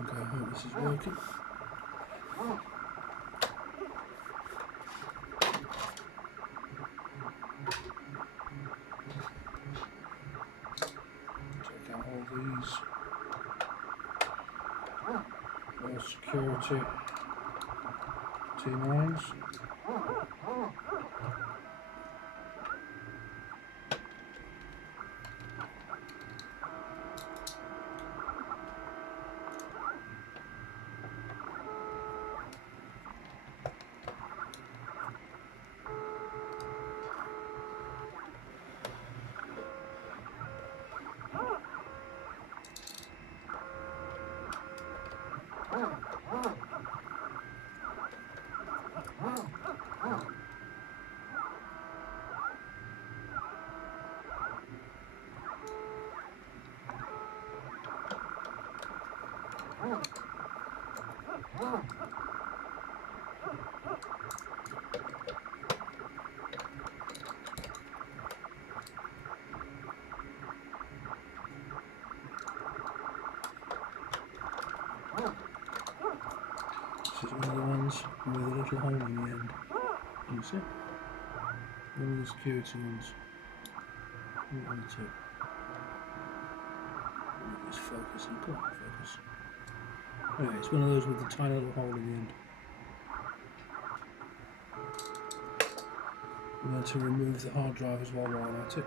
Okay, I hope this is working. Take out all these. All security T9s. This is one of the ones with a little hole in the end. Can you see? One of the security ones. One of the two. It's focusing. Come on, focus. Anyway, it's one of those with the tiny little hole in the end. I'm going to remove the hard drive as well while I'm at it.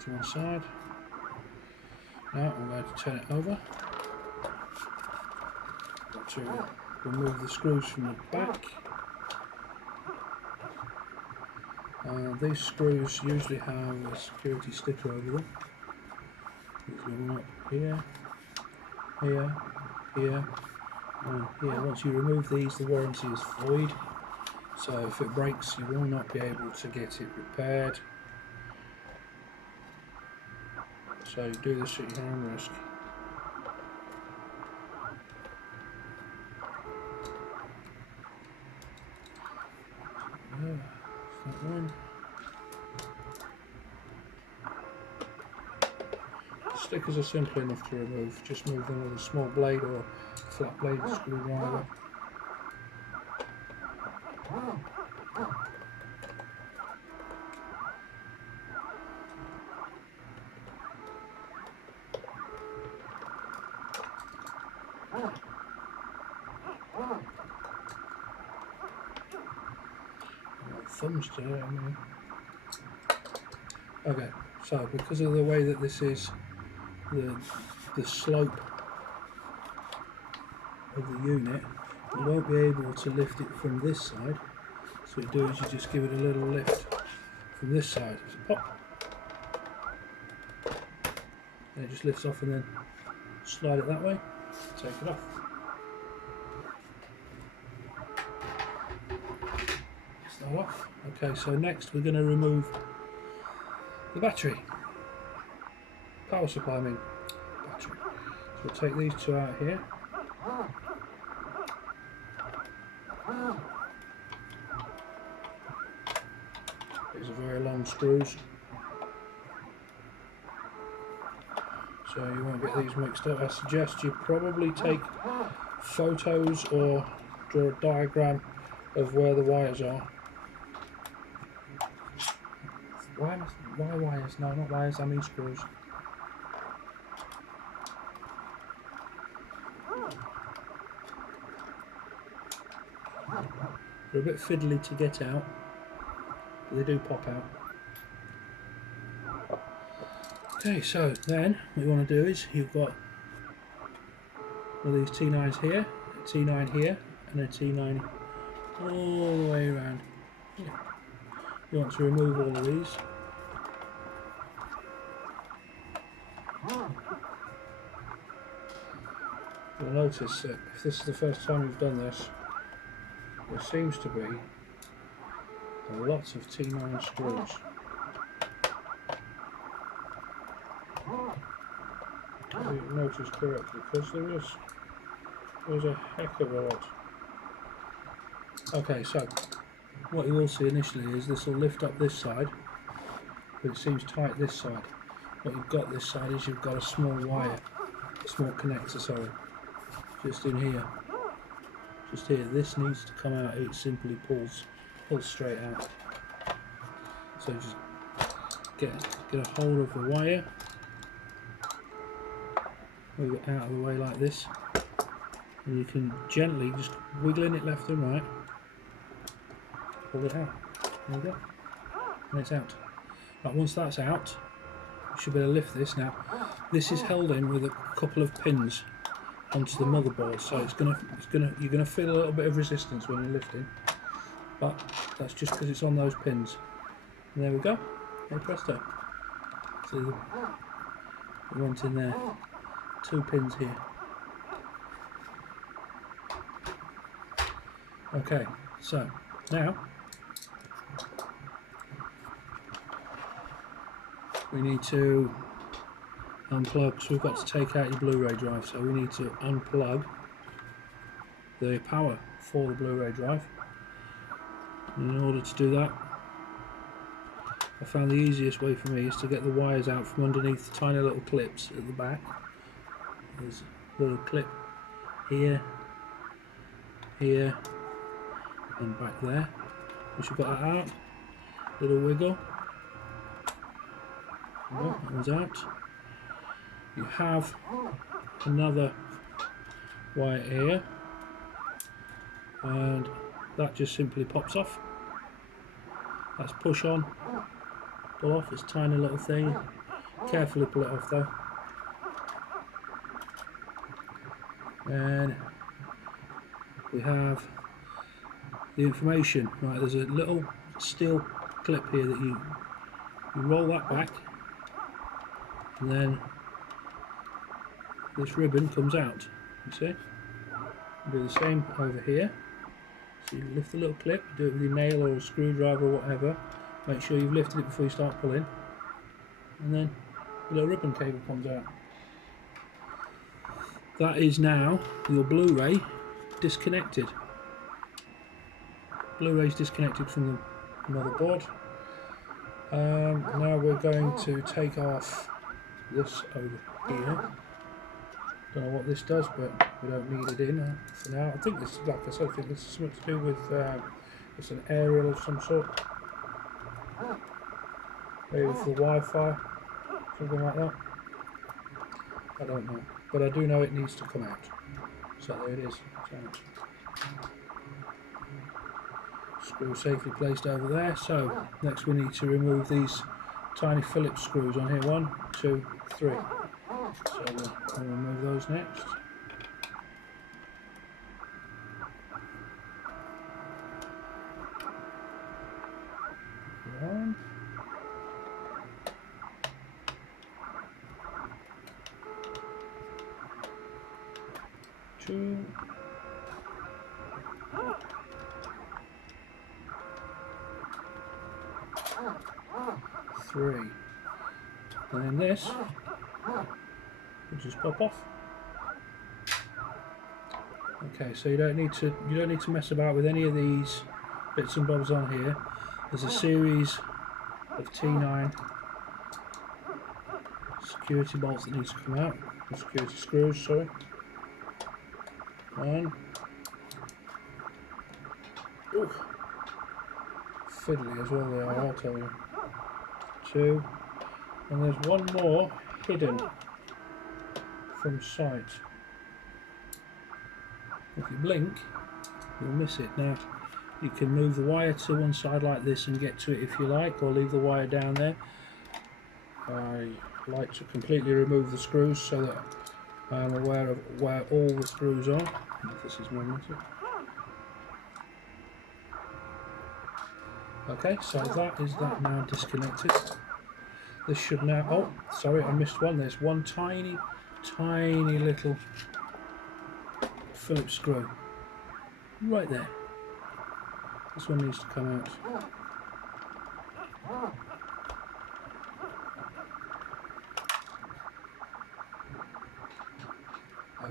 To one side. Now I'm going to turn it over. Got to remove the screws from the back. These screws usually have a security sticker over them. There's one up here, here, here, and here. Once you remove these, the warranty is void. So if it breaks, you will not be able to get it repaired. So you do this at your own risk. That one. The stickers are simple enough to remove. Just move them with a small blade or flat blade screwdriver. Thumbs today, I mean. Okay, so because of the way that this is, the slope of the unit, you won't be able to lift it from this side. So what you do is you just give it a little lift from this side. So pop, and it just lifts off, and then slide it that way, take it off. Off. Okay, so next we're going to remove the battery, power supply, I mean battery. So we'll take these two out here. These are very long screws, so you won't get these mixed up. I suggest you probably take photos or draw a diagram of where the wires are. Why wires? No, not wires, I mean screws. They're a bit fiddly to get out, but they do pop out. Okay, so then what you want to do is you've got one of these T9s here, a T9 here, and a T9 all the way around. You want to remove all of these. You'll notice that if this is the first time you've done this, there seems to be lots of T9 screws. I didn't notice correctly because there was a heck of a lot. Okay, so what you will see initially is this will lift up this side, but it seems tight this side. What you've got this side is you've got a small wire, a small connector, sorry, just in here. Just here, this needs to come out. It simply pulls straight out. So just get a hold of the wire, move it out of the way like this, and you can gently just wiggling it left and right, pull it out. There we go, and it's out. Right, once that's out, you should be able to lift this. Now, this is held in with a couple of pins onto the motherboard, so you're gonna feel a little bit of resistance when you're lifting, but that's just because it's on those pins. And there we go. Hey presto. See the went in there. 2 pins here. Okay, so now we need to unplug, so we've got to take out your Blu-ray drive, so we need to unplug the power for the Blu-ray drive. And in order to do that, I found the easiest way for me is to get the wires out from underneath the tiny little clips at the back. There's a little clip here, here and back there. Once you've got that out, little wiggle, oh, that one's out. You have another wire here, and that just simply pops off. That's push on, pull off. It's a tiny little thing. Carefully pull it off though. And we have the information. Right, there's a little steel clip here that you roll that back, and then this ribbon comes out. You see? You do the same over here. So you lift the little clip, do it with your nail or a screwdriver or whatever. Make sure you've lifted it before you start pulling, and then the little ribbon cable comes out. That is now your Blu-ray disconnected. Blu-ray's disconnected from the motherboard. Now we're going to take off this over here. Don't know what this does, but we don't need it in for now. I think this, like I said, I think this is something to do with it's an aerial of some sort. Maybe for Wi-Fi, something like that. I don't know, but I do know it needs to come out. So there it is. It's out. Screw safely placed over there. So next we need to remove these tiny Phillips screws on here. 1, 2, 3. So we'll remove those next. One. 2. 3. And then this will just pop off. Okay, so you don't need to mess about with any of these bits and bobs on here. There's a series of T9 security bolts that need to come out, or security screws, sorry. 1. Ooh. Fiddly as well they are, I'll tell you. 2. And there's one more hidden from sight. If you blink, you'll miss it. Now, you can move the wire to one side like this and get to it if you like, or leave the wire down there. I like to completely remove the screws so that I am aware of where all the screws are. If this is magnetic. Okay, so that is that now disconnected. This should now, oh, sorry, I missed one. There's one tiny little Phillips screw right there. This one needs to come out.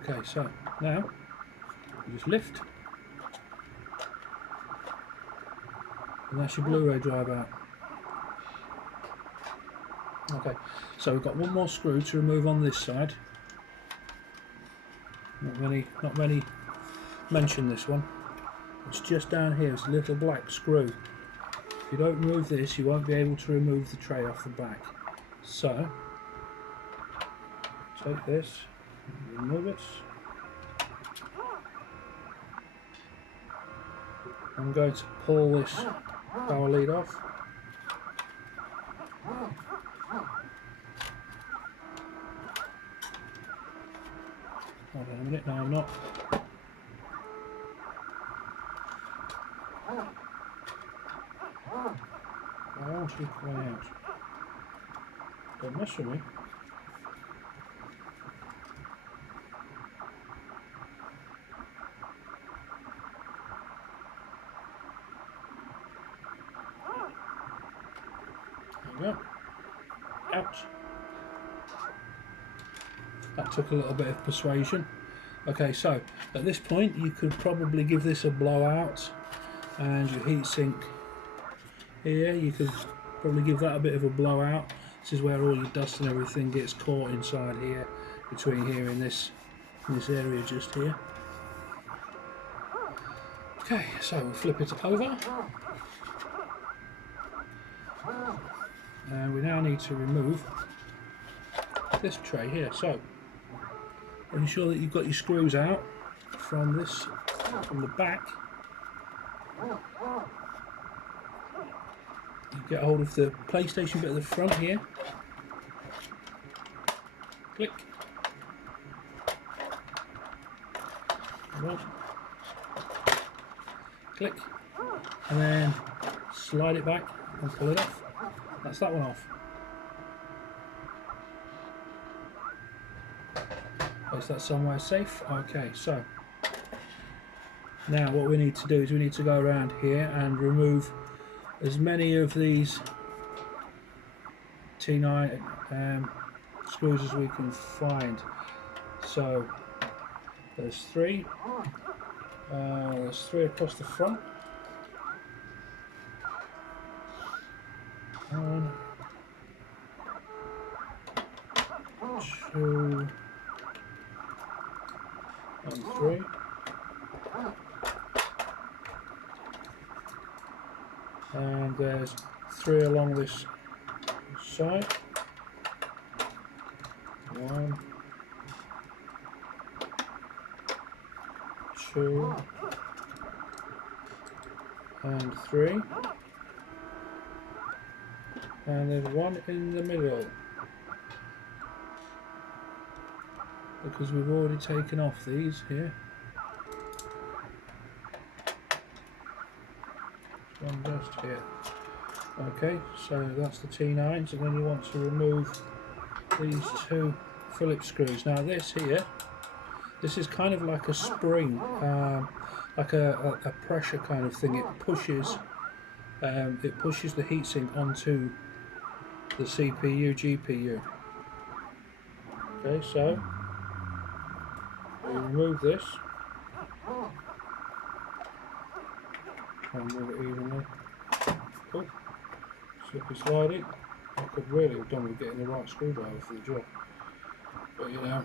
Okay, so now you just lift, and that's your Blu-ray drive out. Okay, so we've got one more screw to remove on this side. Not many mention this one. It's just down here. It's a little black screw. If you don't remove this, you won't be able to remove the tray off the back. So take this, remove it. I'm going to pull this power lead off. Hold on a minute, no I'm not. Why aren't you coming out? Don't mess with me. There we go. Out. That took a little bit of persuasion. Okay, so at this point you could probably give this a blowout, and your heatsink here, you could probably give that a bit of a blowout. This is where all your dust and everything gets caught inside here, between here and this area just here. Okay, so we'll flip it over, and we now need to remove this tray here. So ensure that you've got your screws out from the back. You get hold of the PlayStation bit at the front here. Click. Right. Click. And then slide it back and pull it off. That's that one off. Place that somewhere safe. Okay, so now what we need to do is we need to go around here and remove as many of these T9 screws as we can find. So there's three across the front. One, two, and three. And there's three along this side. One, two, and three. And there's one in the middle, because we've already taken off these here. One just here. Okay, so that's the T9s, and then you want to remove these two Phillips screws. Now this here, this is kind of like a spring, like a pressure kind of thing. It pushes the heatsink onto the CPU, GPU. Okay, so we remove this. And move it evenly. Cool. Slippy slidey. I could really have done with getting the right screwdriver for the job, but you know,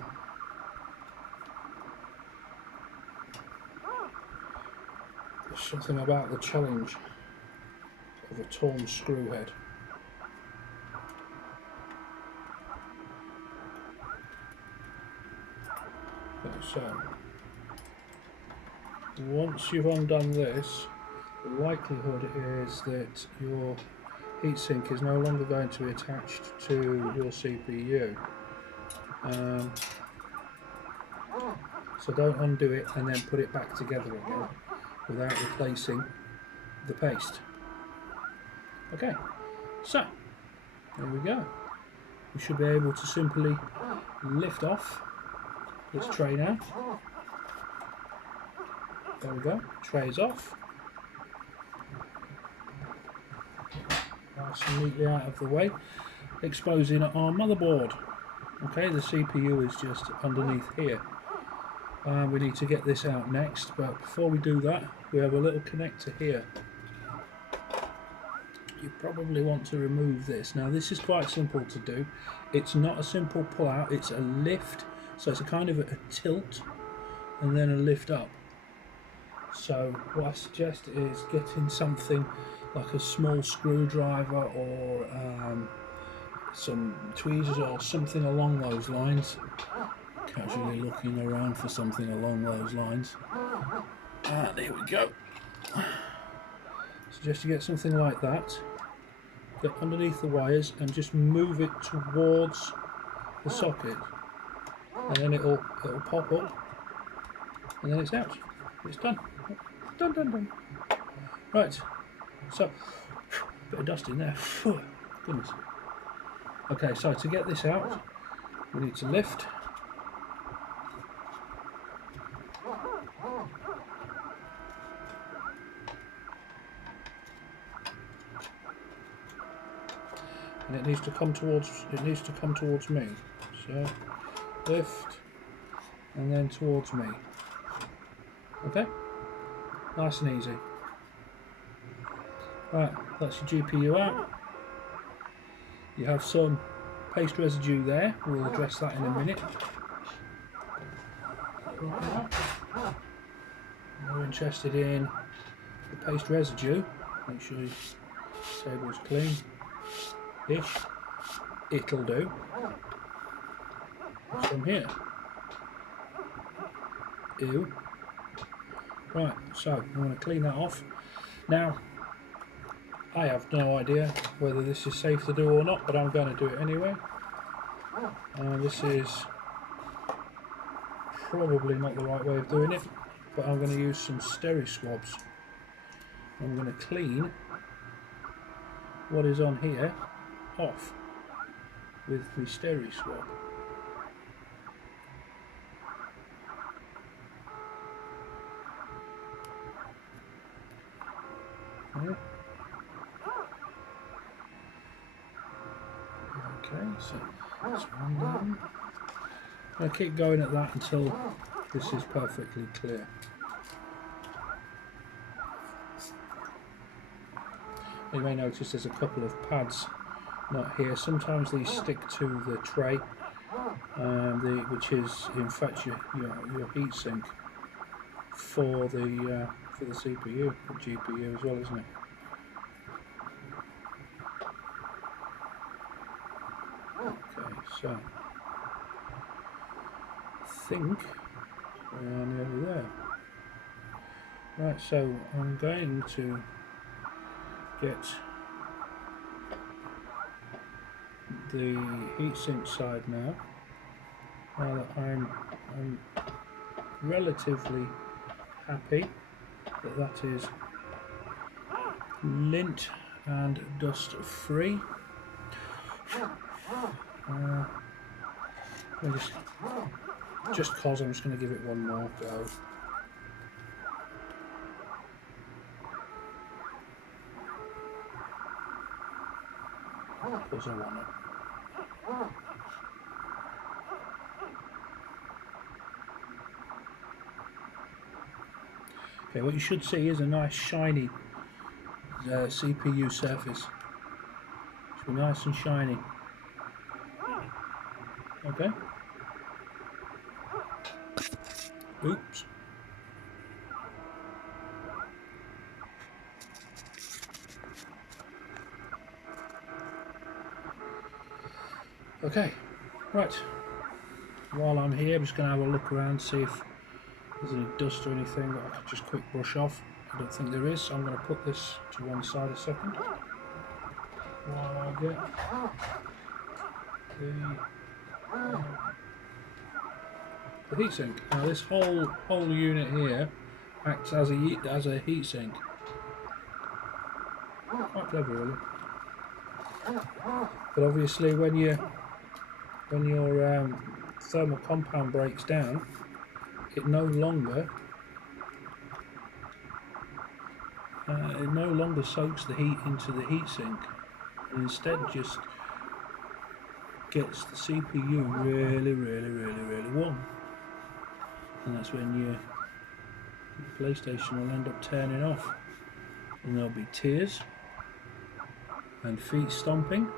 there's something about the challenge of a torn screw head. Okay, so once you've undone this, the likelihood is that your heatsink is no longer going to be attached to your CPU. So don't undo it and then put it back together again without replacing the paste. Okay, so there we go. We should be able to simply lift off this tray now. There we go, tray's off. Nice and neatly out of the way, exposing our motherboard. Okay, the CPU is just underneath here. We need to get this out next, but before we do that, we have a little connector here. You probably want to remove this. Now this is quite simple to do. It's not a simple pull out, it's a lift, so it's a kind of a tilt and then a lift up. So what I suggest is getting something like a small screwdriver or some tweezers or something along those lines. Casually looking around for something along those lines. And here we go. Suggest you get something like that. Get underneath the wires and just move it towards the socket, and then it'll pop up, and then it's out. It's done. Done. Right. So, bit of dust in there. Goodness. Okay, so to get this out, we need to lift. And it needs to come towards me. So lift and then towards me. Okay? Nice and easy. Right, that's your GPU out. You have some paste residue there. We'll address that in a minute. We're interested in the paste residue. Make sure your table's clean-ish. It'll do. Some here. Ew. Right, so I'm going to clean that off. Now, I have no idea whether this is safe to do or not, but I'm going to do it anyway. This is probably not the right way of doing it, but I'm going to use some steri swabs. I'm going to clean what is on here off with my steri swab. Okay, so that's one done. I'll keep going at that until this is perfectly clear. You may notice there's a couple of pads not here. Sometimes these stick to the tray, which is in fact your heat sink for the CPU, the GPU as well, isn't it? Okay, so I think we are nearly there. Right, so I'm going to get the heatsink side now that I'm relatively happy that is lint and dust free. Just cause I'm just going to give it one more go. Because I want it. Okay, what you should see is a nice shiny CPU surface. It should be nice and shiny. Okay. Oops. Okay, right. While I'm here, I'm just going to have a look around, see if there's any dust or anything that I could just quick brush off. I don't think there is, so I'm going to put this to one side a second while I get the heatsink. Now this whole unit here acts as a heatsink. Quite clever, really. But obviously, when your thermal compound breaks down, it no longer soaks the heat into the heatsink, and instead just gets the CPU really warm. and that's when your PlayStation will end up turning off, and there'll be tears and feet stomping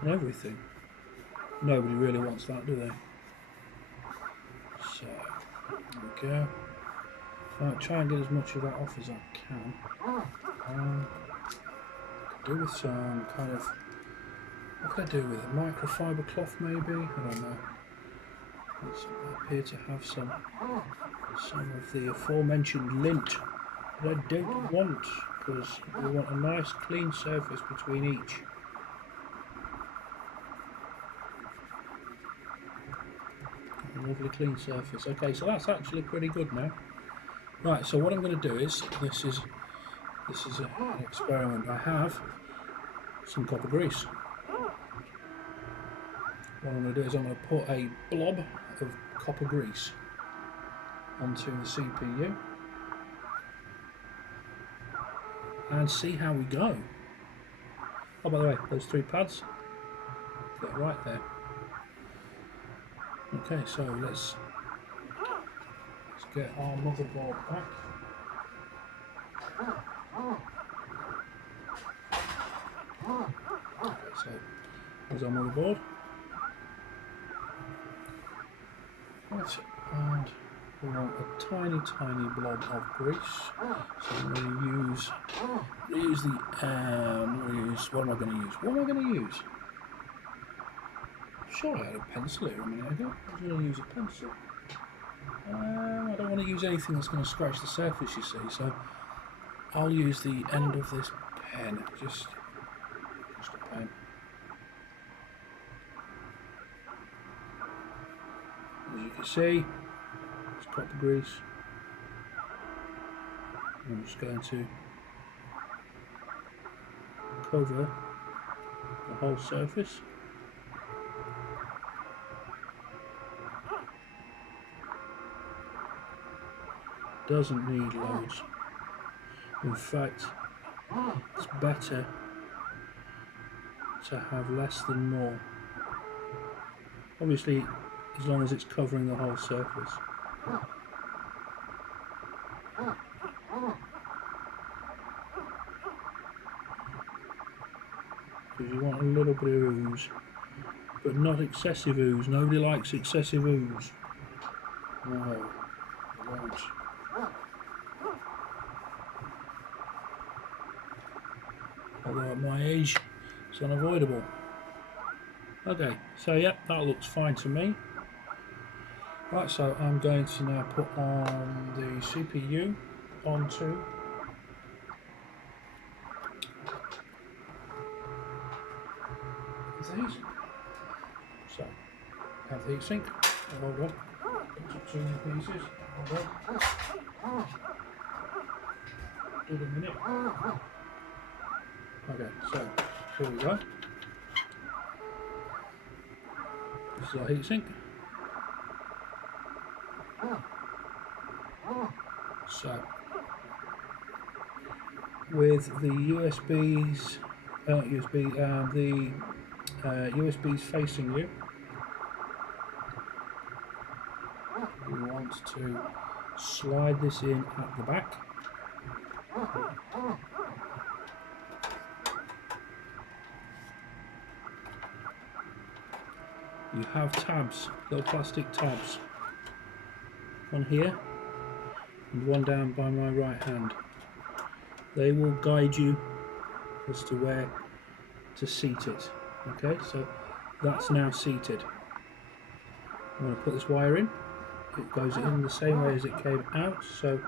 and everything. Nobody really wants that, do they? So there we go. I'll try and get as much of that off as I can. Do with some kind of, what could I do with it? Microfiber cloth maybe? I don't know. I appear to have some of the aforementioned lint that I don't want, because we want a nice clean surface between each. A lovely clean surface. Okay, so that's actually pretty good now. Right, so what I'm going to do is, this is an experiment. I have some copper grease. What I'm going to do is I'm going to put a blob of copper grease onto the CPU and see how we go. Oh, by the way, those 3 pads, they're right there. Okay, so let's get our motherboard back. Okay, so there's our motherboard. Right, and we want a tiny blob of grease. So I'm going to use the what am I going to use? Sure, I had a pencil here a minute ago. I was going to use a pencil. I don't want to use anything that's going to scratch the surface, you see, so I'll use the end of this pen, just a pen. As you can see, it's copper grease. I'm just going to cover the whole surface. Doesn't need loads. In fact, it's better to have less than more. Obviously, as long as it's covering the whole surface. Because you want a little bit of ooze, but not excessive ooze. Nobody likes excessive ooze. No, you won't. Although at my age, it's unavoidable. Okay, so yeah, that looks fine to me. Right, so I'm going to now put on the CPU onto these. So, have the heatsink. Hold on. Took too many pieces. Hold on. Do it in a minute. Okay, so here we go. This is our heatsink. So, with the USBs, USBs facing you, we want to slide this in at the back. You have tabs, little plastic tabs, one here and one down by my right hand. They will guide you as to where to seat it. Okay, so that's now seated. I'm going to put this wire in. It goes in the same way as it came out, so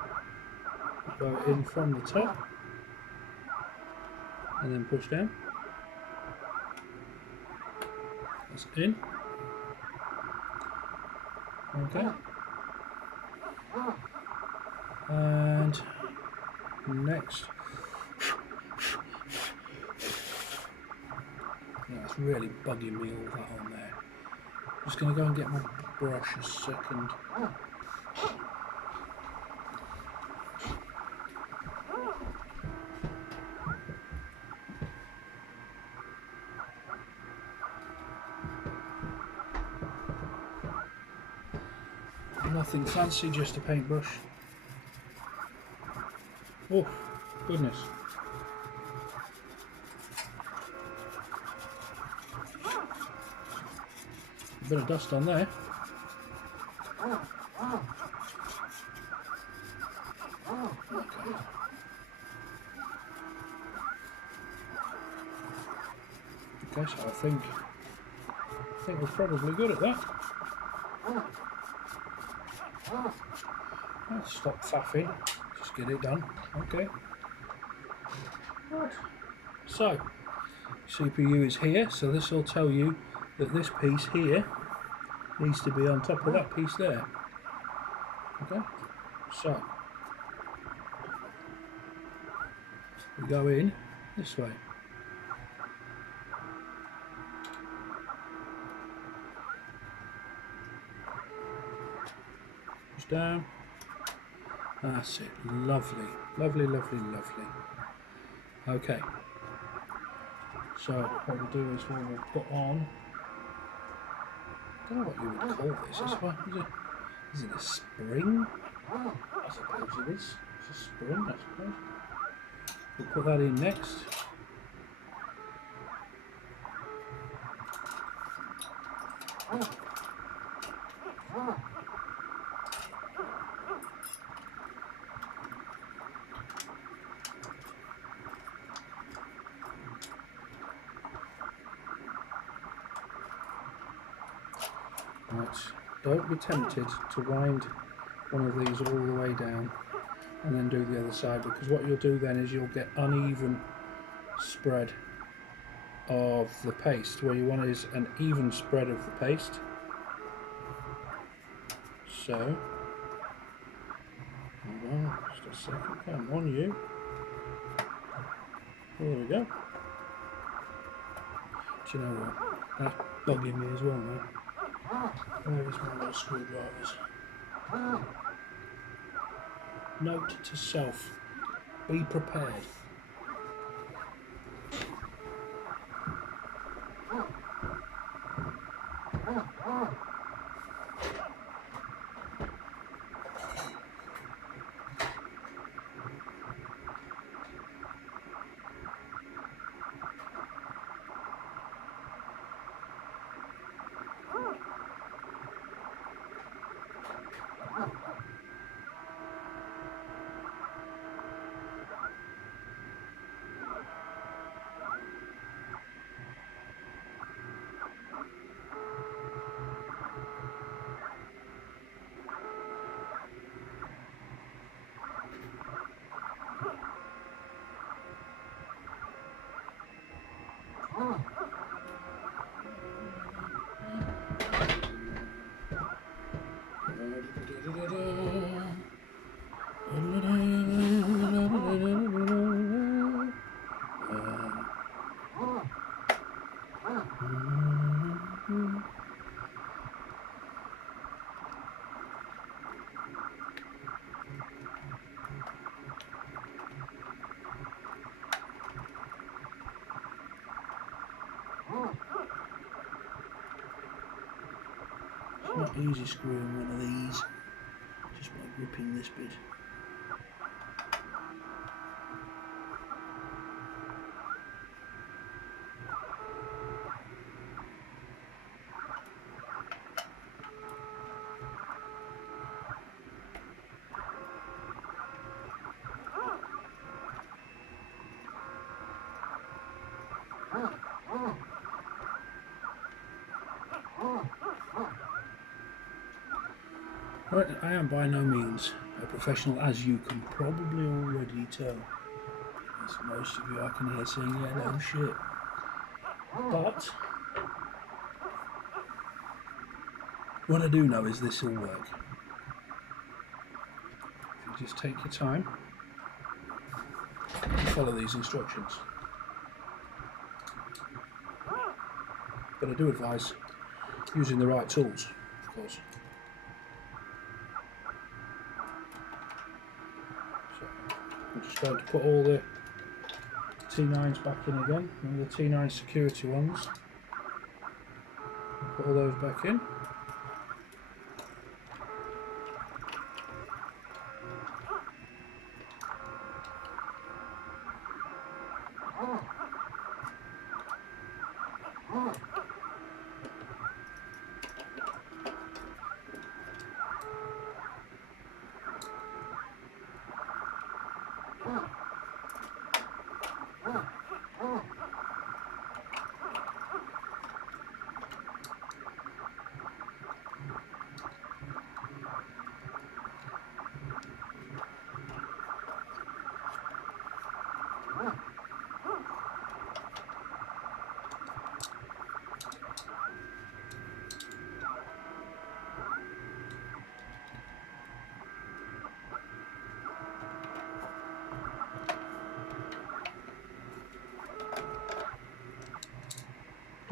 go in from the top and then push down. That's in. Okay. And next, yeah, it's really bugging me all that on there. I'm just going to go and get my brush a second. Nothing fancy, just a paintbrush. Oh, goodness. A bit of dust on there. Okay, so I think we're probably good at that. Let's stop faffing, just get it done. Okay. Right. So, CPU is here, so this will tell you that this piece here needs to be on top of that piece there. Okay, so we go in this way. Just down. That's it. Lovely, lovely, lovely, lovely. Okay. So what we'll do is we'll put on. I don't know what you would call this. Is it a spring? I suppose it is. It's a spring, I suppose. We'll put that in next. Right. Don't be tempted to wind one of these all the way down and then do the other side, because what you'll do then is you'll get uneven spread of the paste. What you want is an even spread of the paste. So, hold on just a second, come on you. There we go. Do you know what? That's bugging me as well now. Where is one of those screwdrivers? Note to self, be prepared. It's not easy screwing one of these just by gripping this bit. Right, I am by no means a professional, as you can probably already tell. As most of you I can hear saying, yeah, no shit. But what I do know is this will work. If you just take your time and follow these instructions. But I do advise using the right tools, of course. I'm just going to put all the T9s back in again, all the T9 security ones. Put all those back in.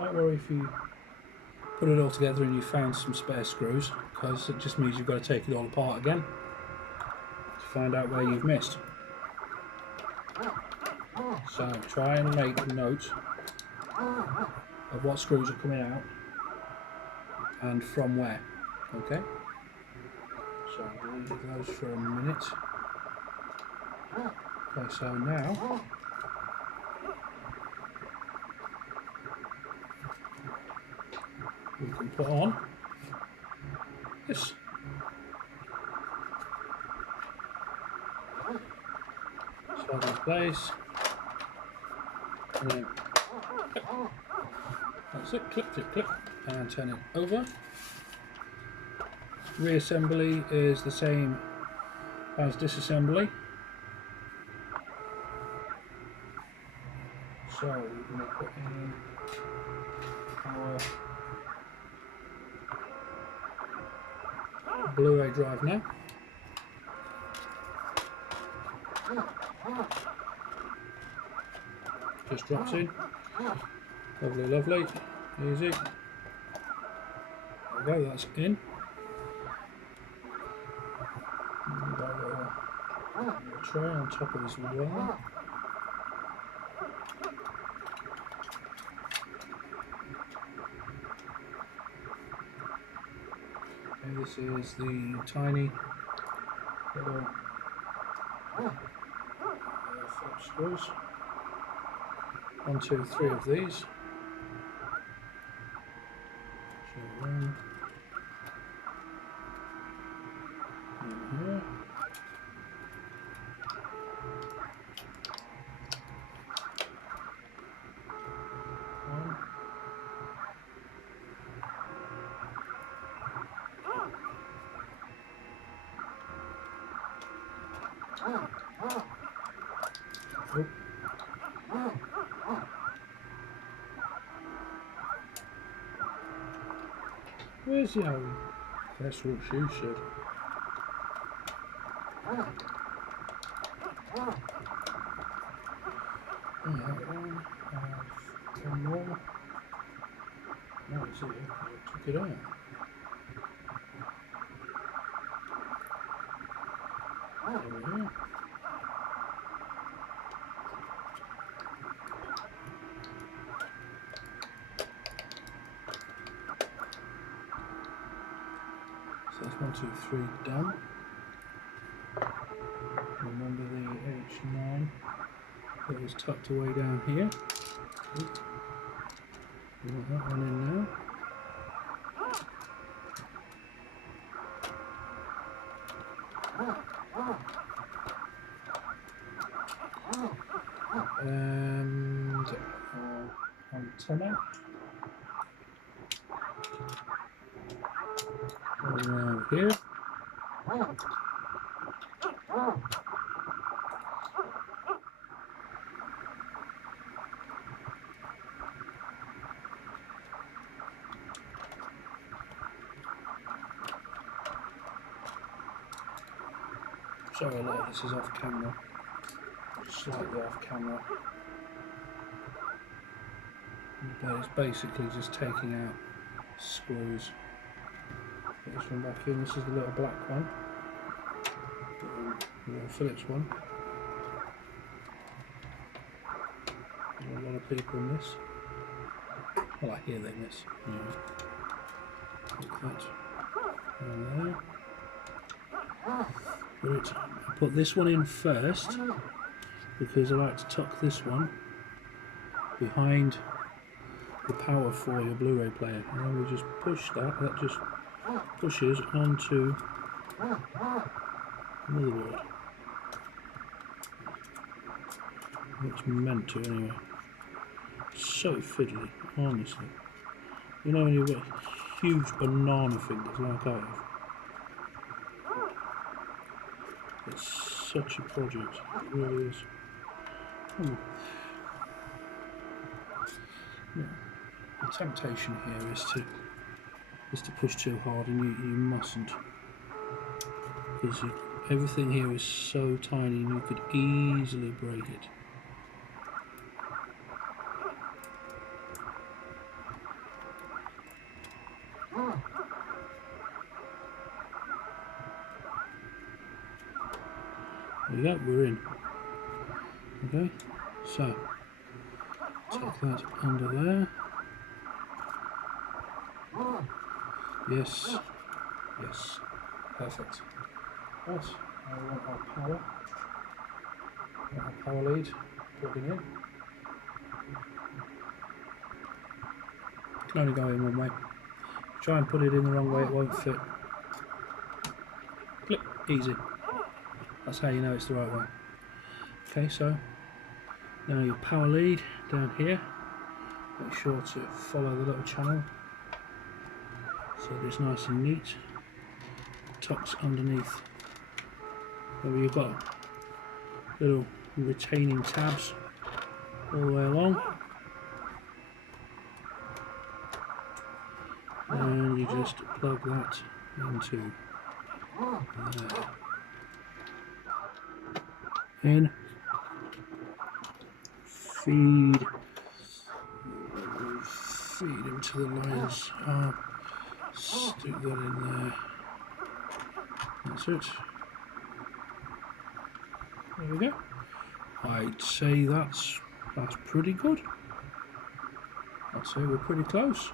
Don't worry if you put it all together and you found some spare screws, because it just means you've got to take it all apart again to find out where you've missed. So try and make note of what screws are coming out and from where. Okay? So we'll leave those for a minute. Okay, so now we can put on this. Slide it in place. And then click. That's it, click, click, click, and turn it over. Reassembly is the same as disassembly. So we're going to put in our Blu-ray drive now. Just drops in. Lovely, lovely. Easy. There we go, that's in. And got a little tray on top of this as well. And this is the tiny little Phillips screws. 1, 2, 3 of these. So one in here. One. Oh. Where's the owl? That's what she said. And that one, one more. No, it's it. I took it out. Over here. So that's 1, 2, 3 done. Remember the H9 that was tucked away down here. We want that one in now. And our antenna. Around here. Sorry, a lot of this is off camera. Slightly off camera. But it's basically just taking out screws. Put this one back in. This is the little black one. The little Phillips one. A lot of people miss. Well, I hear they miss. Yeah. Like that. And there. Put this one in first because I like to tuck this one behind the power for your Blu-ray player, and then we just push that. That just pushes onto the motherboard. It's meant to anyway. So fiddly, honestly. You know when you've got huge banana fingers like I have. It's such a project, it really is. Yeah. The temptation here is to push too hard, and you mustn't, because everything here is so tiny and you could easily break it. There we go, we're in. Okay, so take that under there. Yes, yes, perfect. Right, now we want our power lead plugging in. Can only go in one way. Try and put it in the wrong way, it won't fit. Click, easy. That's how you know it's the right way. Okay, so now your power lead down here. Make sure to follow the little channel so that it's nice and neat. Tucks underneath. Where you've got little retaining tabs all the way along. And you just plug that into there. In. Feed into the lines. Stick that in there. That's it. There we go. I'd say that's pretty good. I'd say we're pretty close.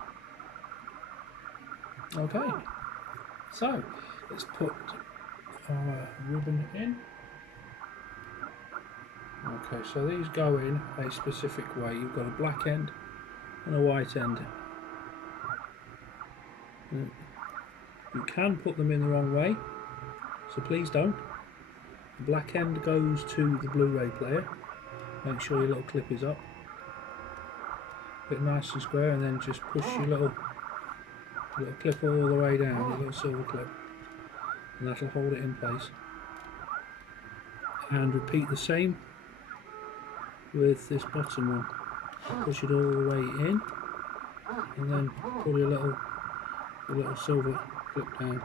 Okay, so let's put our ribbon in. Okay, so these go in a specific way. You've got a black end and a white end. You can put them in the wrong way, so please don't. The black end goes to the Blu-ray player. Make sure your little clip is up. Put it nice and square, and then just push your little clip all the way down, your little silver clip, and that'll hold it in place. And repeat the same with this bottom one. Push it all the way in, and then pull your little silver clip down.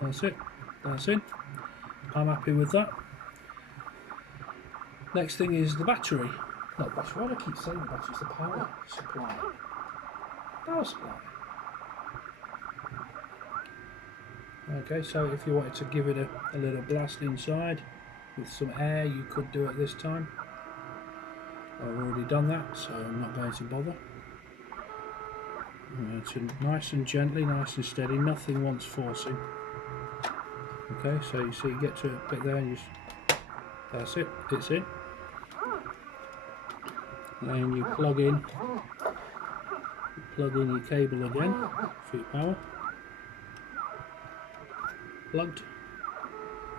That's it. That's it. I'm happy with that. Next thing is the battery. Not battery. Why do I keep saying the battery? It's the power supply. Power supply. Okay, so if you wanted to give it a little blast inside with some air, you could do it this time. I've already done that, so I'm not going to bother. It's nice and gently, nice and steady, nothing wants forcing. Okay, so you see, you get to a bit there and that's it, it's in. And you plug in your cable again for your power. Plugged.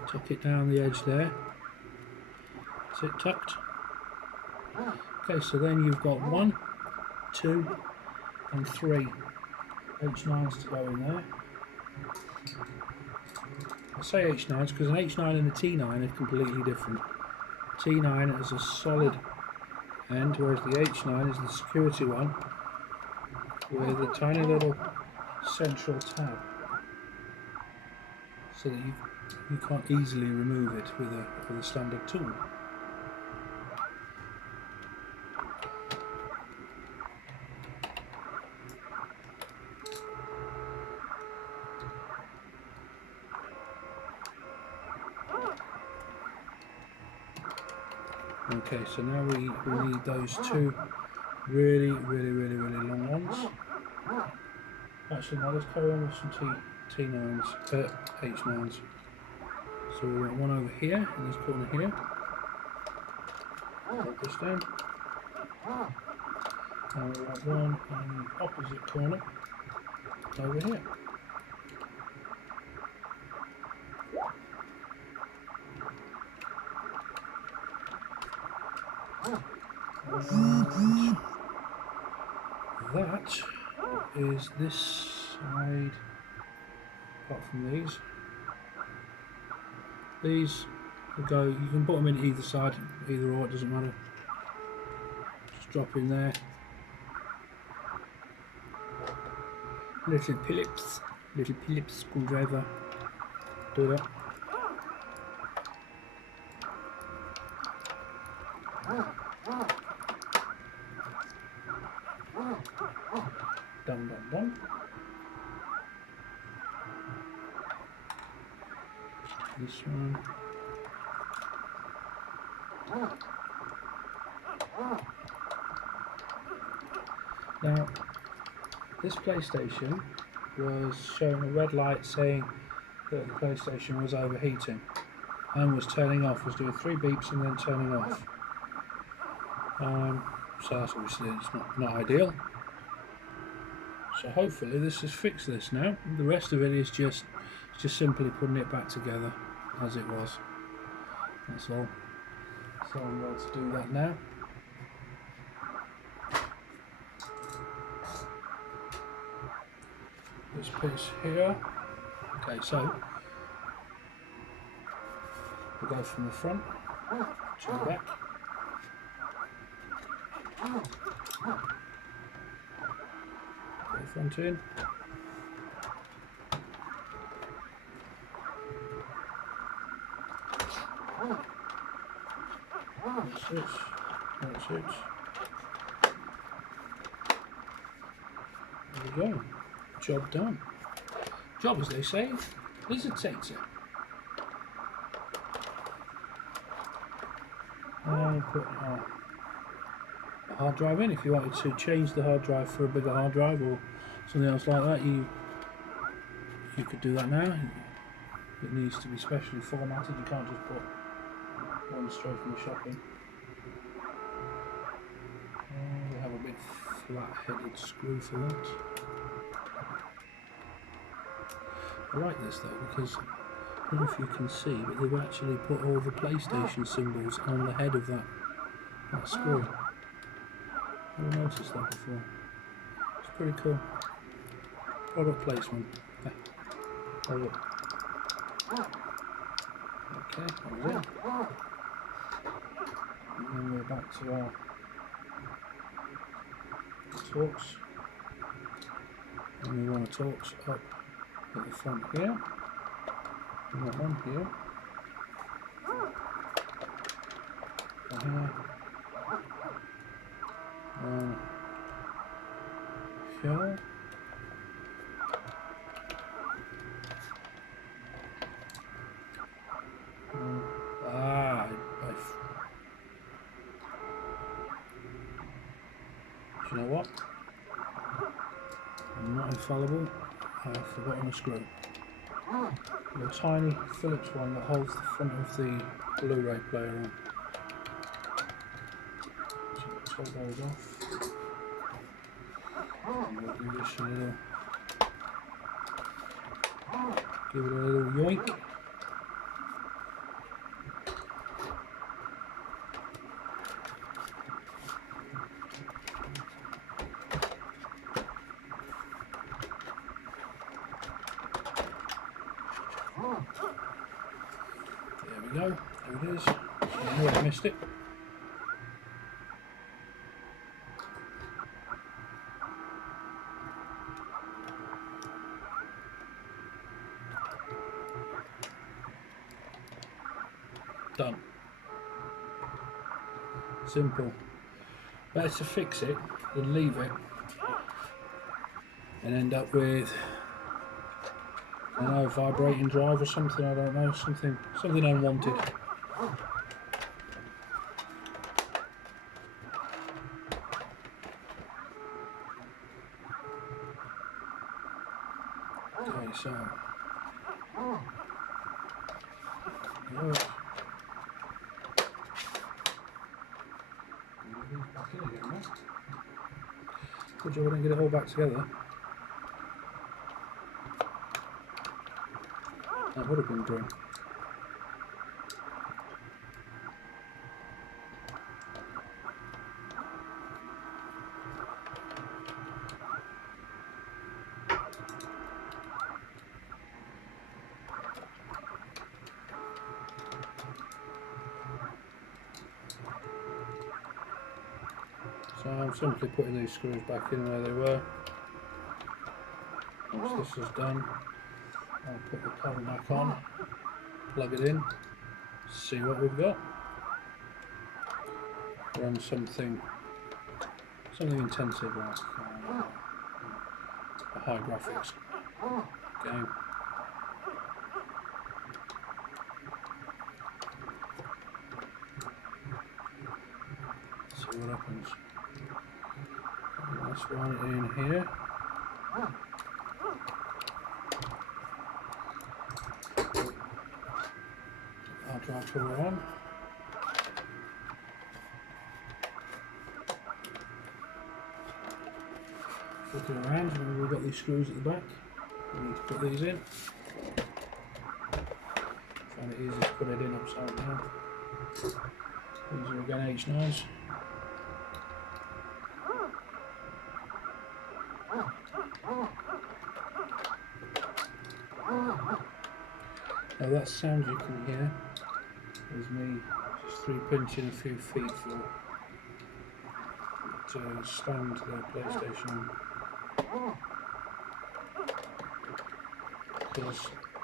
Tuck it down the edge there. That's it, tucked. Okay, so then you've got 1, 2 and 3 H9s to go in there. I say H9s because an H9 and a T9 are completely different. T9 is a solid end, whereas the H9 is the security one with a tiny little central tab, so that you can't easily remove it with a standard tool. Okay, so now we need those two really long ones. Actually, now let's carry on with some T9s, H9s. So we want one over here in this corner here. Put this down. And we want one in the opposite corner over here. And that is this side, apart from these. These will go, you can put them in either side, either or, it doesn't matter. Just drop in there. Little Phillips screwdriver. Do that. Done. This one. Now, this PlayStation was showing a red light saying that the PlayStation was overheating and was turning off, was doing 3 beeps and then turning off. So that's obviously it's not ideal. So hopefully this has fixed this now. The rest of it is just simply putting it back together as it was. That's all. So I'm going to do that now. This piece here. Okay, so we'll go from the front to the back. Put the front in. That's it. That's it. There we go. Job done. Job, as they say, is a tater. And put a hard drive in. If you wanted to change the hard drive for a bigger hard drive or something else like that, you could do that now. It needs to be specially formatted. You can't just put one straight from the shopping. We have a big flat-headed screw for that. I like this though because I don't know if you can see, but they've actually put all the PlayStation symbols on the head of that screw. I never noticed that before. It's pretty cool. Product placement. Have a look. Okay, that was it. And then we're back to our Torx. And we want to Torx up at the front here. And that one here. Here. Here. Do you know what? I'm not infallible. I've forgotten a screw. The tiny Phillips one that holds the front of the Blu-ray player on. So take those off. And we'll give this a little, give it a little yoink. There we go, there it is. I knew I missed it. Done. Simple. Better to fix it than leave it and end up with, I don't know, vibrating drive or something, I don't know, something unwanted. Okay, so good job I didn't get it all back together. That would have been grim. So I'm simply putting these screws back in where they were. Once this is done, I'll put the cover back on, plug it in, see what we've got. Run something intensive like a high graphics game. see what happens. That's one in here. I'll try to pull it on. Flicking around, and we've got these screws at the back. We need to put these in. Find it easy to put it in upside down. These are again H9s. Now that sound you can hear is me just through pinching a few feet for to stand the PlayStation on. Because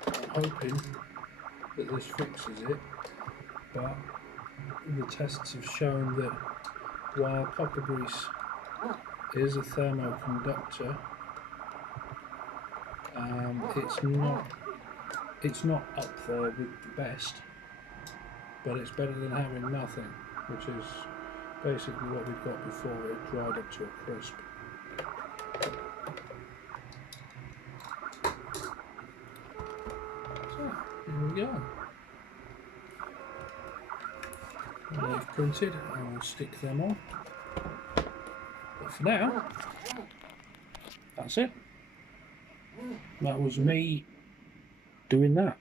I'm hoping that this fixes it, but the tests have shown that while copper grease is a thermoconductor, it's not up there with the best, but it's better than having nothing, which is basically what we've got before it dried up to a crisp. So, here we go. When they've printed, I will stick them on. But for now, that's it. That was me doing that.